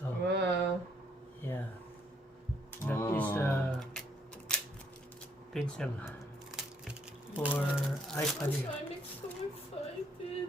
So Wow. yeah, that is pencil for iPad Air. I'm so excited.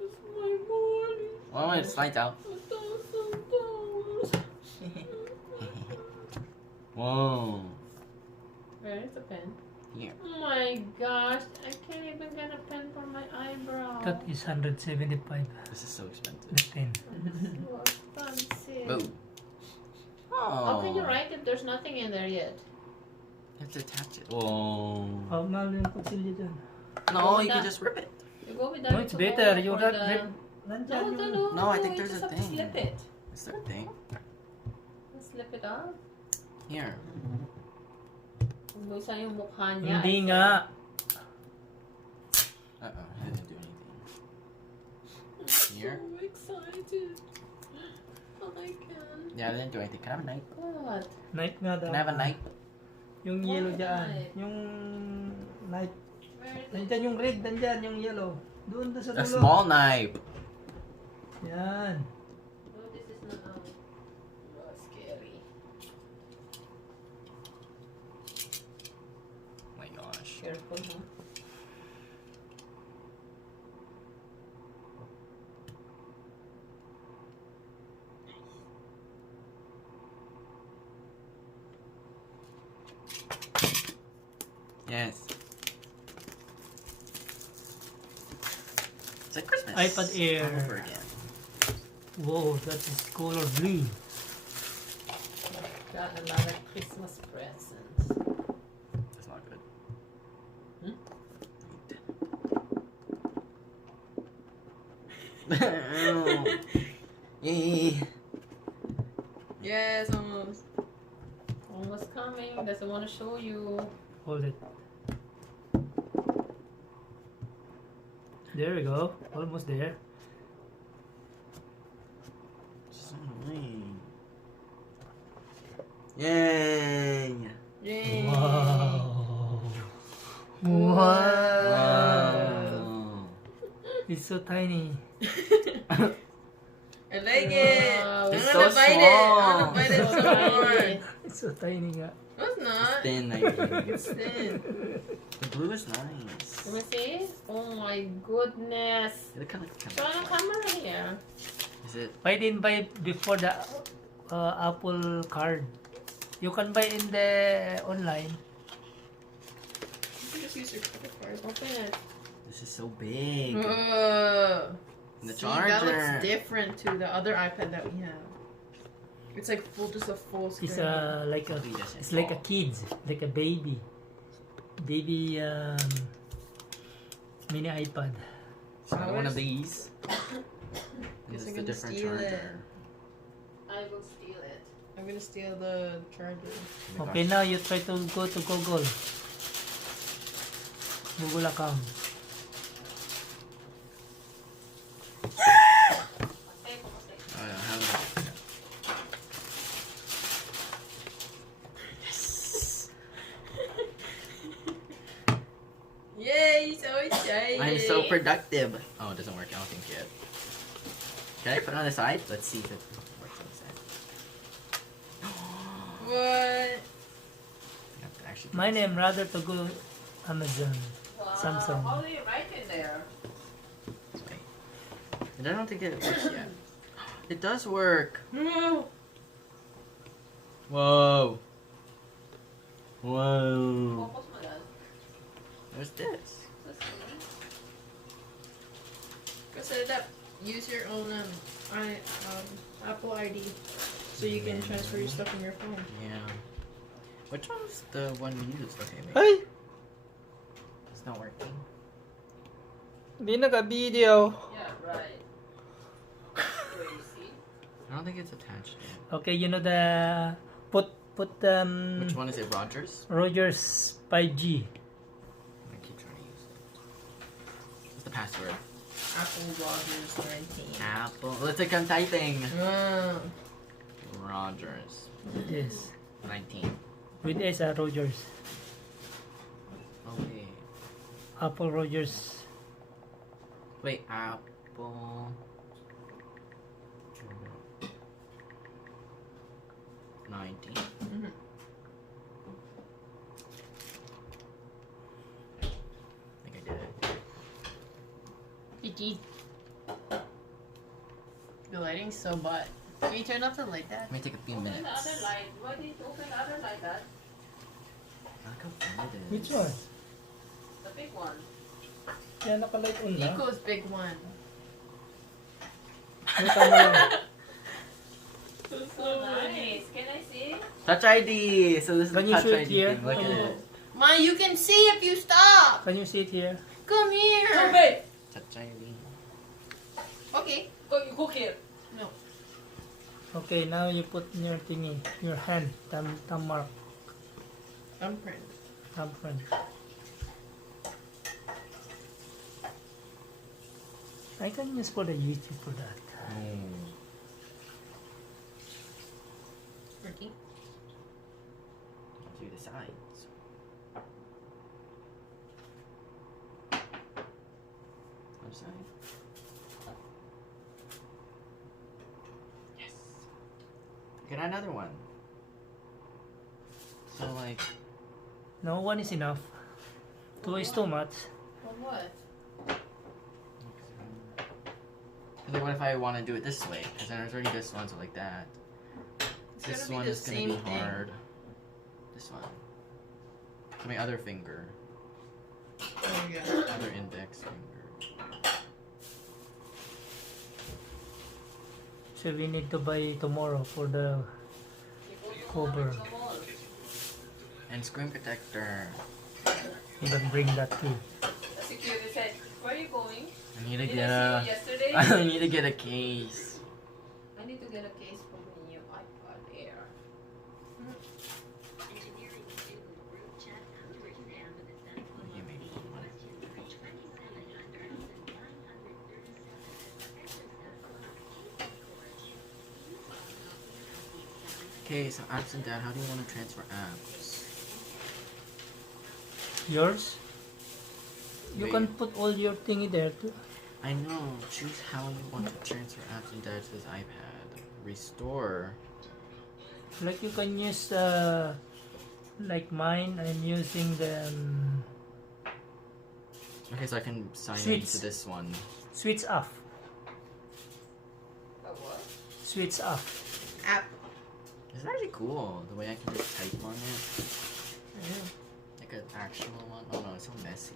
It's my morning. Oh, it slides out. $1,000. Whoa. Where is the pen? Here. Oh my gosh, I can't even get a pen for my eyebrow. That is 175. This is so expensive. The pen. So expensive. Boom. How Oh. can you write if there's nothing in there yet? You have to attach it. Whoa. Oh, mahal yung kutsilyo dyan. No, you can just rip it. You go with that. No, it's better. You for got the... rip. Nandyan No, yung... no, No, I think you there's just a have to thing. slip it. Is there a thing? Slip it up. Here. Kung isa yung mukha niya. Hindi nga. Uh-oh, I didn't do anything. Here? I'm so excited. I can. Yeah, I didn't do anything. Can I have a knife? What? Knife nga daw. Can I have a knife? Yung What yellow dyan. knife? Yung knife. Where is it? Nandyan yung red. Nandyan yung yellow. Doon sa A dulo. small knife. Yan. No, this is not. Oh, scary. Oh my gosh. Careful, huh? Yes. It's like Christmas. iPad Air. All over again. Whoa, that is color blue. Got a lot of Christmas presents. That's not good. Yay. Yes, almost. Almost coming. Doesn't want to show you. Hold it. There we go. Almost there. So annoying. Yay. Yay! Wow. Wow. Wow. It's so tiny. I like it. Wow, I'm it's gonna so bite it. I'm small. gonna bite it some more. It's so tiny nga. No, it's not. Thin, I think. It's thin. The blue is nice. Let me see. Oh my goodness. It kind of Show the camera here. Is it? I didn't buy before the Apple card. You can buy in the online. You can just use your credit card. Open it. This is so big. Whoa. And the See, that charger. looks different to the other iPad that we have. It's like full, just a full screen. It's like a it's like a kids, like a baby mini iPad. So I want one of Ours? these. This is I'm the gonna different steal it. charger. I will steal it. I'm gonna steal the charger. Oh my Okay, gosh. now you try to go to Google. Google account. Oh, yeah, how do I- Yes. Yay! So excited! I'm so productive. Oh, it doesn't work. I don't think yet. Can I put it on the side? Let's see if it works on the side. What? I have to actually. My name rather to go Amazon. Wow. Samsung. How do you write in there? Wait. And I don't think it works yet. It does work. No. Whoa. Whoa. Focus mo lang. What's this? Set it up. Use your own Apple ID so you can transfer your stuff from your phone. Yeah. Which one's the one we used? Okay, maybe. Ay! It's not working. Hindi naka-video. Yeah, right. Crazy. I don't think it's attached yet. Okay, you know the put Which one is it? Rogers? Rogers 5G. I keep trying to use it. What's the password? Apple Rogers 19. Apple. Let's like I'm typing. Wow. Rogers Yes. 19. With S Rogers. Okay. Apple Rogers. Wait, Apple. 90. Mhm. I think I did it. GG. The lighting's so bad. Can you turn off the light, Dad? It may take a few Open the minutes. other light. Why did you open the other light, Dad? Look how bright it is. Which one? The big one. Yan, naka-light on na. Nico's big one. May tama lang. So nice. Can I see? Touch ID! So this is Can the you touch show it ID here? thing. Look Can at you- it. Ma, you can see if you stop. Can you see it here? Come here. Go babe. Touch ID. Okay. Go, you go here. No. Okay, now you put your thingy, your hand, thumb mark, Thumbprint. thumbprint. I can use for the YouTube for that. Oh. Ricky. I'll do the sides. Other side. Yes. Get another one. So like, No, one is enough. Two is too much. For what? like what if I want to do it this way? Because then there's already this one, so like that. It's This gonna be one the is gonna same be thing. hard. This one. So my other finger, There you go. other index finger. So we need to buy tomorrow for the cover. And screen protector. Even bring that too. The security said, where are you going? I need to Did get I a. see you yesterday? I need to get a case. I need to get a case for my new iPad Air. You maybe one. Okay, so apps and dad, how do you want to transfer apps? Yours? You Wait. can put all your thingy there too. I know. Choose how you want to transfer apps and data to this iPad. Restore. Like you can use like mine. I'm using the Okay, so I can sign Switch. into this one. switch off. A what? Switch off. App. It's actually cool the way I can just type on it. Like an actual one. Oh no, it's so messy.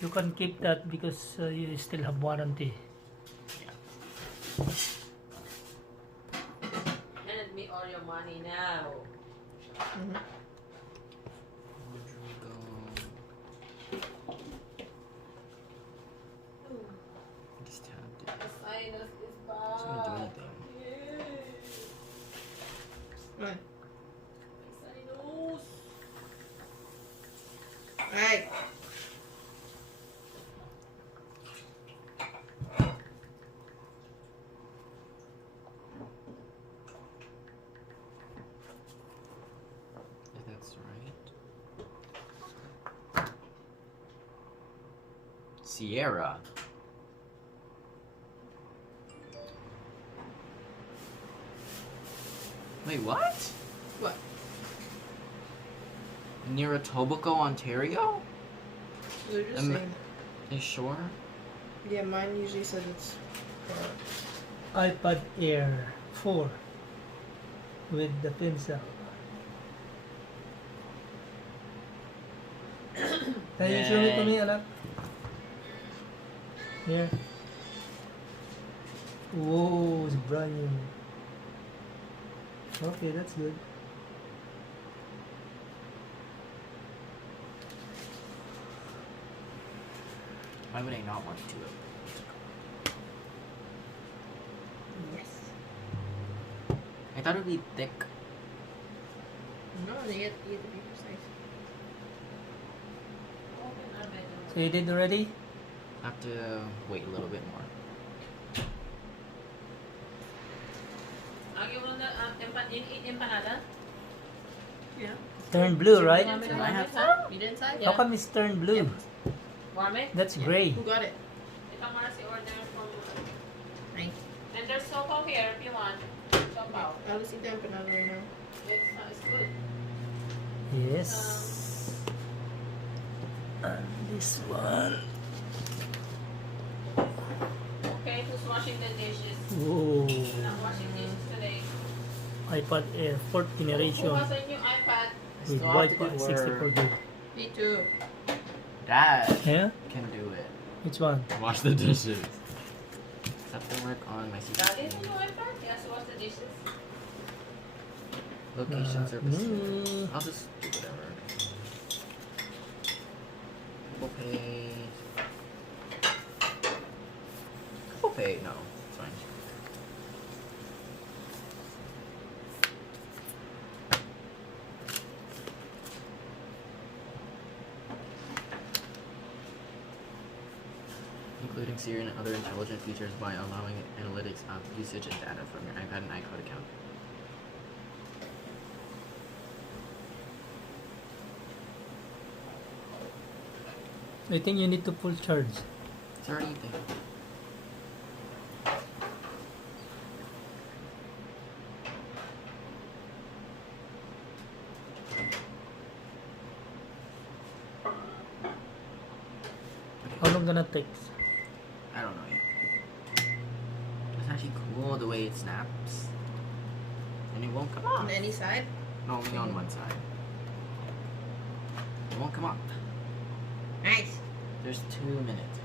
You can keep that because you still have warranty. Lend me all your money now. Mm-hmm. Where'd you go? I just tapped it. The sinus is It's gonna do bad. anything. Right. Sinus. Alright. If that's right. Sierra. Wait, what? What? Near Etobicoke, Ontario? They're just Am- saying. Are you sure? Yeah, mine usually says it's. iPad Air 4 with the pencil. Can you show it to me, anak? Here. Whoa, it's brand new. Okay, that's good. Why would I not want to do it? Yes. I thought it would be thick. No, you get to be precise. Open our bedroom. So you did already? I have to wait a little bit more. You want the empanada? Yeah. Turned blue, You right? want me to I warm have it up? You didn't say? Yeah. How come it's turned blue? Warm it? That's gray. Who got it? Ito muna si order from... Nice. And there's Soko here if you want. Stop out. Alice eat the empanada right now. It's good. Yes. And this one. Okay, who's washing the dishes? Oh, I'm not washing dishes today. iPad Air 4th Who generation has a new iPad? with Still have to Wi-Fi do 64 work. gig. Me too. Dad Yeah? can do it. Which one? Wash the dishes. Have to work on my Daddy has a CCTV. new iPad? He has to wash the dishes. Location services. no. I'll just do whatever. Pay. Pay. No, it's fine. Including Siri and other intelligent features by allowing analytics of usage and data from your iPad and iCloud account. I think you need to full charge. It's already there. How long gonna take? I don't know yet. It's actually cool the way it snaps. And it won't come On off. any side? No, only on one side. It won't come off. Nice. There's 2 minutes.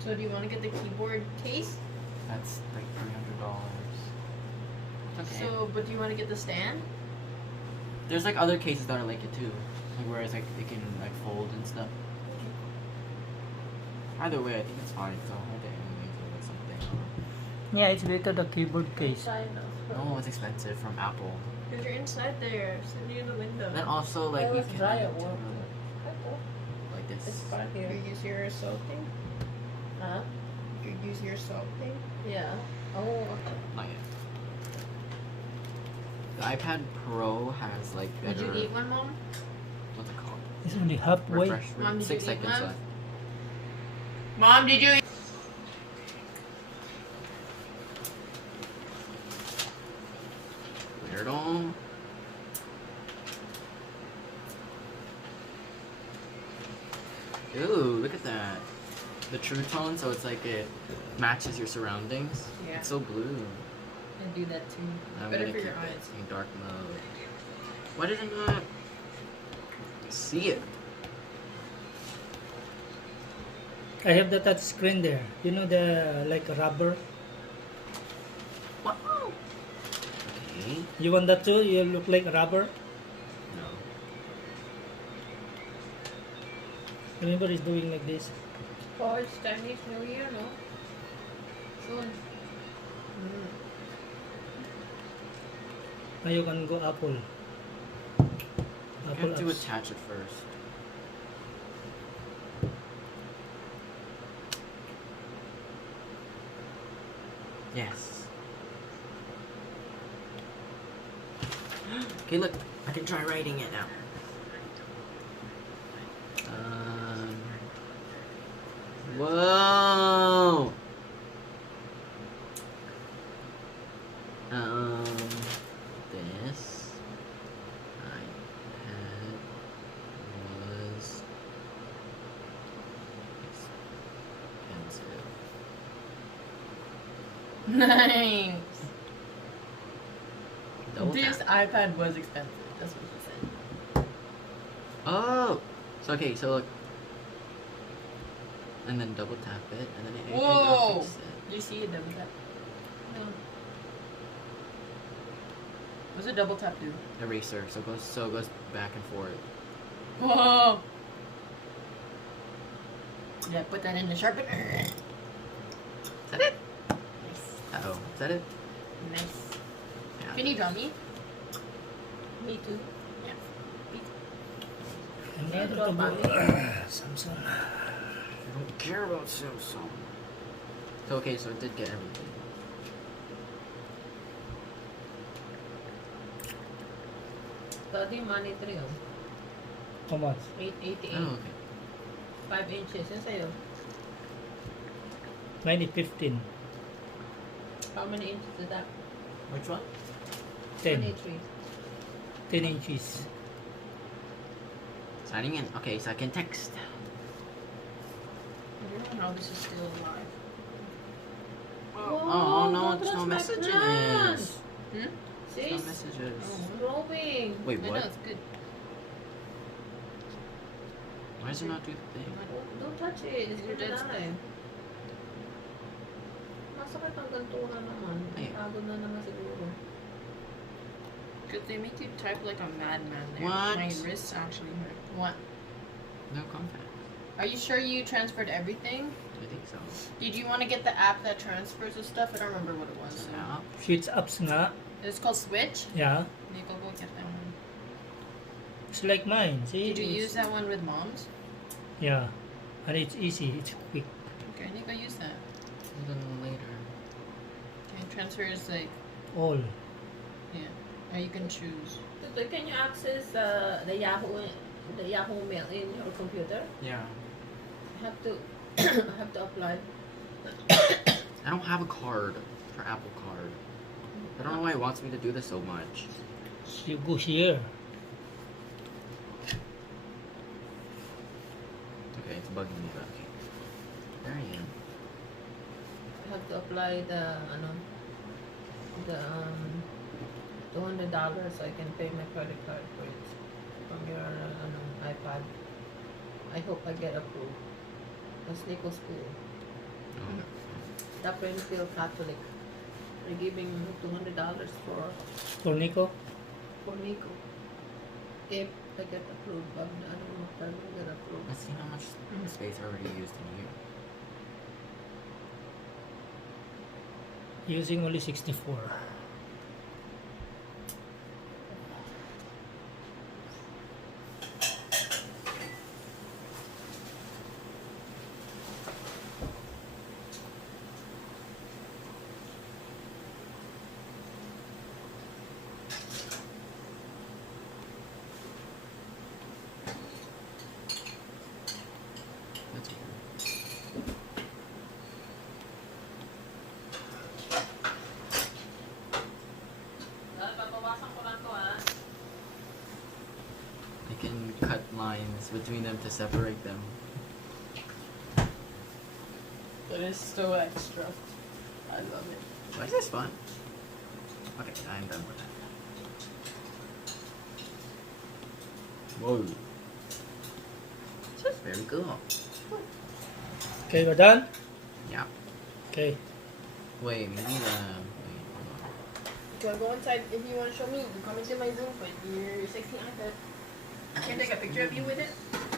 So do you want to get the keyboard case? That's like $300. Okay. So, but do you want to get the stand? There's like other cases that are like it too. Like where it's like it can like fold and stuff. Either way, I think it's fine because I'll hold it anyways with something. Yeah, it's better the keyboard case. Inside no. No, it's expensive from Apple. Because you're inside there, sitting near the window. Then also like Well, you it's can dry like, at work. like It's this. fine You here. use your soap thing? Huh? You use your soap thing? Yeah. Oh, okay. Not yet. The iPad Pro has like Did better. you eat one, Mom? What's it called? It's only halfway. Refresh rate. Mom, did 6 you eat seconds one? left. Mom, did you eat? Weirdo. Ooh, look at that. The true tone, so it's like it matches your surroundings. Yeah. It's so blue. And do that too. I'm Better gonna for keep your it eyes. in dark mode. Why did I not see it? I have the touch screen there. You know the like rubber. Wow. Okay. You want that too? You look like rubber. No. Remember, it's doing like this. Oh, it's Chinese New Year, no? Soon. Now you can go Apple. I Apple have to apps. attach it first. Yes. Okay, look. I can try writing it now. Whoa. This iPad was expensive. Nice. Double This tap. iPad was expensive. That's what she said. Oh, so okay, so look, and then double tap it, and then it Whoa! fix it. Do you see it double tap? No. What's a double tap do? Eraser, so it goes back and forth. Whoa! Yeah, put that in the sharpener. Is that it? Nice. Uh oh, is that it? Nice. Yeah. Can you draw me? Me too. Another Yeah, to draw go. Samsung. I don't care about Samsung. So okay, so it did get everything. Study money 3 oh. How much? 888. Oh, okay. 5 inches. Yan sa'yo. 9015. How many inches is that? Which one? 10. 23. 10 inches. Signing in. Okay, so I can text. I don't know how this is still alive. Oh no, don't there's no touch my messages. plant. Hmm? There's See? no messages. Growing. Wait, I know, what? it's good. Why does it not do the thing? Don't touch it. It's You're still dead. alive. Masakit ang gantura naman. Ay. Pagod na naman siguro. Good, they make you type like a madman there. What? My wrists actually hurt. What? No contact. Are you sure you transferred everything? I think so. Did you want to get the app that transfers the stuff? I don't remember what it was. Yeah. Switch apps nga. It's called Switch? Yeah. Nico, go get that one. It's like mine. See? Did you It's- use that one with moms? Yeah. And it's easy. It's quick. Okay, Nico, use that. Then later. Okay, transfer is like, All. yeah. Or you can choose. Tutoy, can you access the Yahoo Mail in your computer? Yeah. Have to have to apply. I don't have a card for Apple Card. I don't know why it wants me to do this so much. You go here. Okay, it's bugging me, but okay. There I am. Have to apply the $200 so I can pay my credit card for it from your iPad. I hope I get approved. That's Nico school. Oh. That friend feel Catholic. They're giving $200 For Nico. for Nico. If I get approved, but I don't know if I will get approved. Let's see how much space I already used in here. Using only 64. That's weird. Babawasan ko lang to I can cut lines between them to separate them. That is so extra. I love it. Why is this fun? Okay, I'm done with that. Whoa. This is very cool. Okay, we're done? Yeah. Okay. Wait, maybe the... Wait, hold on. If you want to go inside, if you want to show me, you come into my Zoom with your sexy iPad. Can I take a picture of you with it?